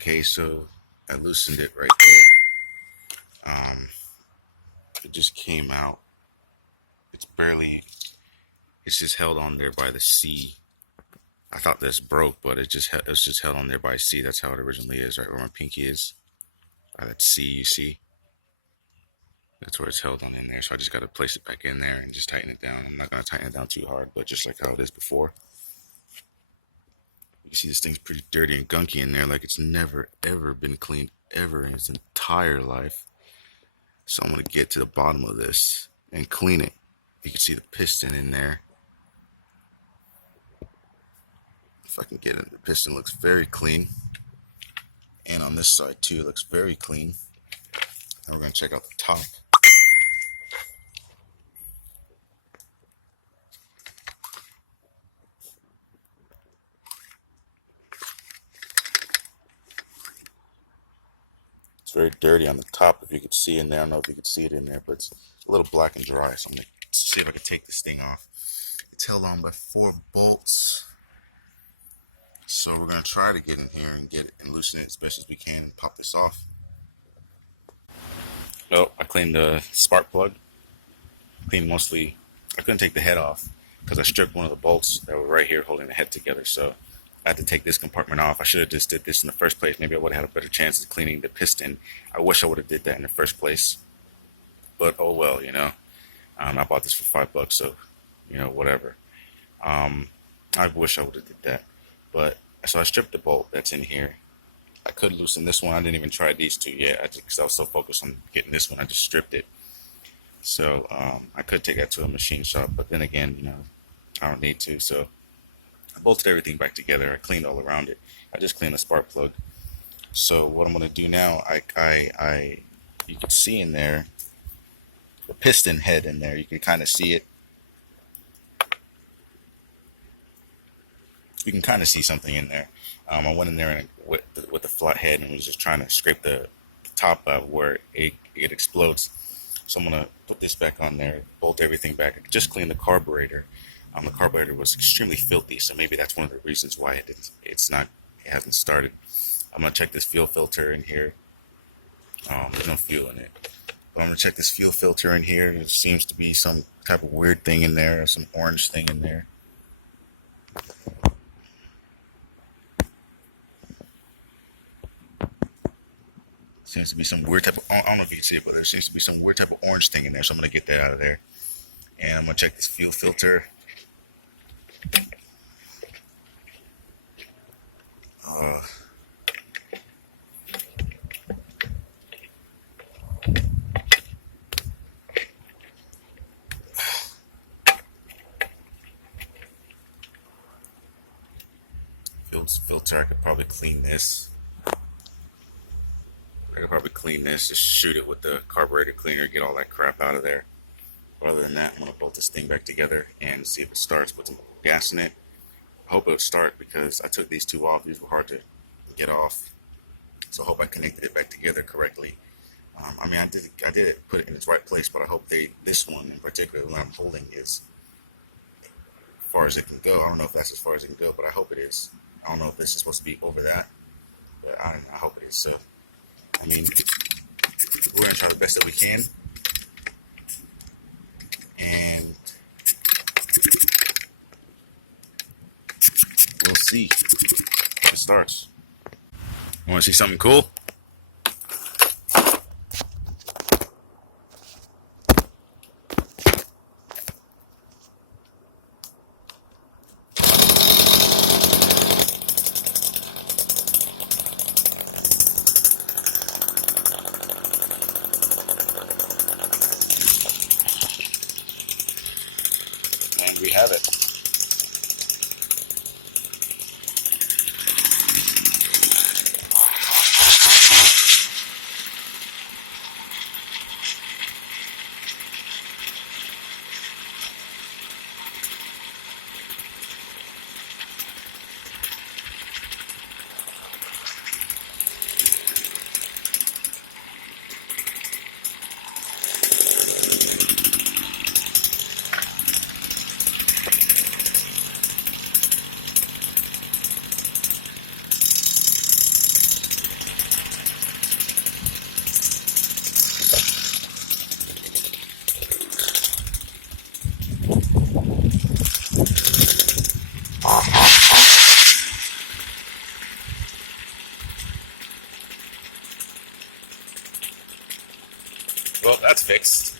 Okay, so I loosened it right there. It just came out. It's barely, it's just held on there by the C. I thought this broke, but it's just held on there by C. That's how it originally is, right where my pinky is. By that C, you see? That's where it's held on in there. So I just got to place it back in there and just tighten it down. I'm not going to tighten it down too hard, but just like how it is before. You see this thing's pretty dirty and gunky in there, like it's never ever been cleaned ever in its entire life. So I'm going to get to the bottom of this and clean it. You can see the piston in there. If I can get it, the piston looks very clean. And on this side too, it looks very clean. Now we're going to check out the top. It's very dirty on the top, if you could see in there. I don't know if you could see it in there, but it's a little black and dry. So I'm going to see if I can take this thing off. It's held on by 4 bolts. So we're going to try to get in here and get it and loosen it as best as we can and pop this off. Oh, I cleaned the spark plug. Cleaned mostly, I couldn't take the head off because I stripped one of the bolts that were right here holding the head together. So I had to take this compartment off. I should have just did this in the first place. Maybe I would have had a better chance of cleaning the piston. I wish I would have did that in the first place. But oh well, you know. I bought this for $5, so you know, whatever. I wish I would have did that. But so I stripped the bolt that's in here. I could loosen this one. I didn't even try these two yet. Because I was so focused on getting this one, I just stripped it. So I could take that to a machine shop, but then again, you know, I don't need to. So I bolted everything back together. I cleaned all around it. I just cleaned the spark plug. So what I'm going to do now, you can see in there the piston head in there. You can kind of see it. You can kind of see something in there. I went in there and with the flat head and was just trying to scrape the top of where it explodes. So I'm going to put this back on there, bolt everything back. I just cleaned the carburetor. The carburetor was extremely filthy, so maybe that's one of the reasons why it hasn't started. I'm going to check this fuel filter in here. There's no fuel in it. But I'm going to check this fuel filter in here. There seems to be some type of weird thing in there, some orange thing in there. Seems to be some weird type of, I don't know if you can see it, but there seems to be some weird type of orange thing in there. So I'm going to get that out of there. And I'm going to check this fuel filter. Filter, I could probably clean this. Just shoot it with the carburetor cleaner, get all that crap out of there. But other than that, I'm going to bolt this thing back together and see if it starts. Put some gas in it. I hope it'll start because I took these two off. These were hard to get off. So I hope I connected it back together correctly. I mean, I did put it in its right place, but I hope this one in particular, the one I'm holding, is as far as it can go. I don't know if that's as far as it can go, but I hope it is. I don't know if this is supposed to be over that, but I hope it is. So, I mean, we're going to try the best that we can. And we'll see if it starts. Want to see something cool? And we have it. Well, that's fixed.